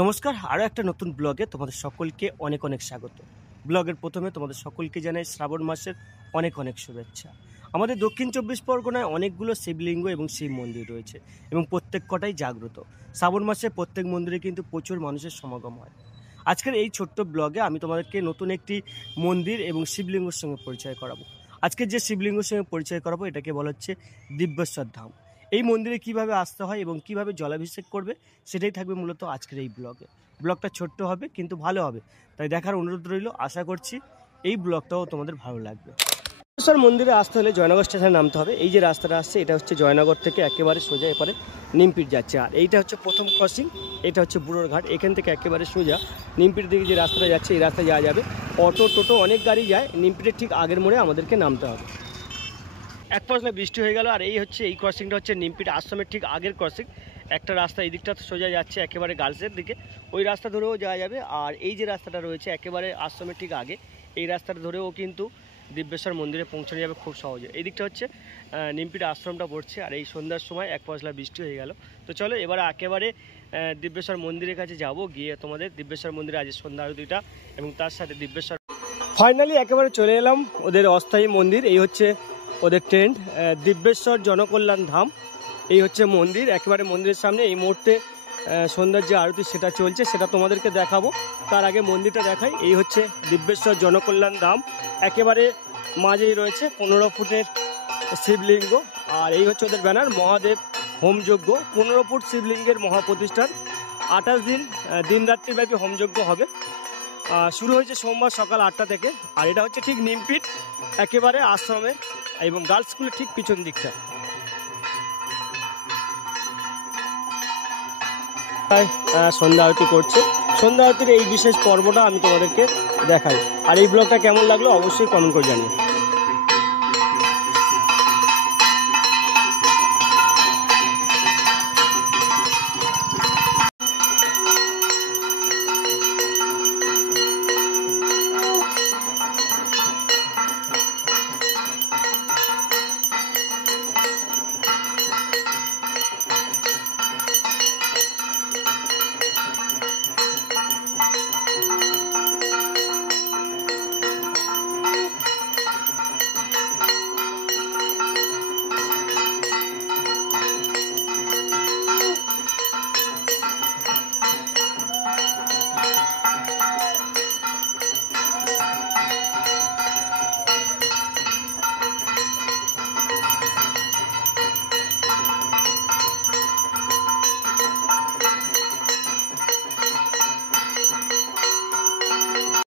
নমস্কার, আরও একটা নতুন ব্লগে তোমাদের সকলকে অনেক অনেক স্বাগত। ব্লগের প্রথমে তোমাদের সকলকে জানাই শ্রাবণ মাসের অনেক অনেক শুভেচ্ছা। আমাদের দক্ষিণ চব্বিশ পরগনায় অনেকগুলো শিবলিঙ্গ এবং শিব মন্দির রয়েছে এবং প্রত্যেক কটাই জাগ্রত। শ্রাবণ মাসে প্রত্যেক মন্দিরে কিন্তু প্রচুর মানুষের সমাগম হয়। আজকের এই ছোট্ট ব্লগে আমি তোমাদেরকে নতুন একটি মন্দির এবং শিবলিঙ্গের সঙ্গে পরিচয় করাবো। আজকে যে শিবলিঙ্গের সঙ্গে পরিচয় করাবো এটাকে বলা হচ্ছে দিব্যেশ্বর ধাম। এই মন্দিরে কিভাবে আসতে হয় এবং কিভাবে জলাভিষেক করবে সেটাই থাকবে মূলত আজকের এই ব্লগে। ব্লগটা ছোট্ট হবে কিন্তু ভালো হবে, তাই দেখার অনুরোধ রইল। আশা করছি এই ব্লগটাও তোমাদের ভালো লাগবে। দিব্যেশ্বর মন্দিরে আসতে হলে জয়নগর স্টেশনে নামতে হবে। এই যে রাস্তাটা আসছে এটা হচ্ছে জয়নগর থেকে একেবারে সোজা এপারে নিমপিট যাচ্ছে, আর এইটা হচ্ছে প্রথম ক্রসিং, এটা হচ্ছে বুড়োর ঘাট। এখান থেকে একেবারে সোজা নিমপিটের দিকে যে রাস্তাটা যাচ্ছে এই রাস্তায় যাওয়া যাবে। অটো টোটো অনেক গাড়ি যায়। নিমপিটের ঠিক আগের মোড়ে আমাদেরকে নামতে হবে। এক পশলা বৃষ্টি হয়ে গেল, আর এই হচ্ছে এই ক্রসিংটা হচ্ছে নিমপিট আশ্রমের ঠিক আগের ক্রসিং। একটা রাস্তা এই দিকটা সোজা যাচ্ছে একেবারে গার্লসের দিকে, ওই রাস্তা ধরেও যাওয়া যাবে। আর এই যে রাস্তাটা রয়েছে একেবারে আশ্রমের ঠিক আগে, এই রাস্তাটা ধরেও কিন্তু দিব্যেশ্বর মন্দিরে পৌঁছানো যাবে খুব সহজে। এই দিকটা হচ্ছে নিমপিট আশ্রমটা পড়ছে, আর এই সন্ধ্যার সময় এক পশলা বৃষ্টি হয়ে গেল। তো চলো এবার একেবারে দিব্যেশ্বর মন্দিরের কাছে যাব, গিয়ে তোমাদের দিব্যেশ্বর মন্দিরে আজ সন্ধ্যা আরতিটা এবং তার সাথে দিব্যেশ্বর ফাইনালি একেবারে চলে এলাম ওদের অস্থায়ী মন্দির। এই হচ্ছে ওদের টেন্ট, দিব্যেশ্বর জনকল্যাণ ধাম। এই হচ্ছে মন্দির, একেবারে মন্দিরের সামনে এই মুহূর্তে সন্ধ্যার যে আরতি সেটা চলছে, সেটা তোমাদেরকে দেখাবো। তার আগে মন্দিরটা দেখাই। এই হচ্ছে দিব্যেশ্বর জনকল্যাণ ধাম, একেবারে মাঝেই রয়েছে 15 ফুটের শিবলিঙ্গ। আর এই হচ্ছে ওদের ব্যানার, মহাদেব হোমযজ্ঞ। 15 ফুট শিবলিঙ্গের মহাপ্রতিষ্ঠান, 28 দিন দিনরাত্রিব্যাপী হোমযজ্ঞ হবে। শুরু হয়েছে সোমবার সকাল 8টা থেকে। আর এটা হচ্ছে ঠিক নিমপিট একেবারে আশ্রমের এবং গার্লস স্কুলের ঠিক পিছন দিকটা। সন্ধ্যা আরতি করছে। সন্ধ্যা আরতির এই বিশেষ পর্বটা আমি তোমাদেরকে দেখাই। আর এই ব্লগটা কেমন লাগলো অবশ্যই কমেন্ট করে জানিও।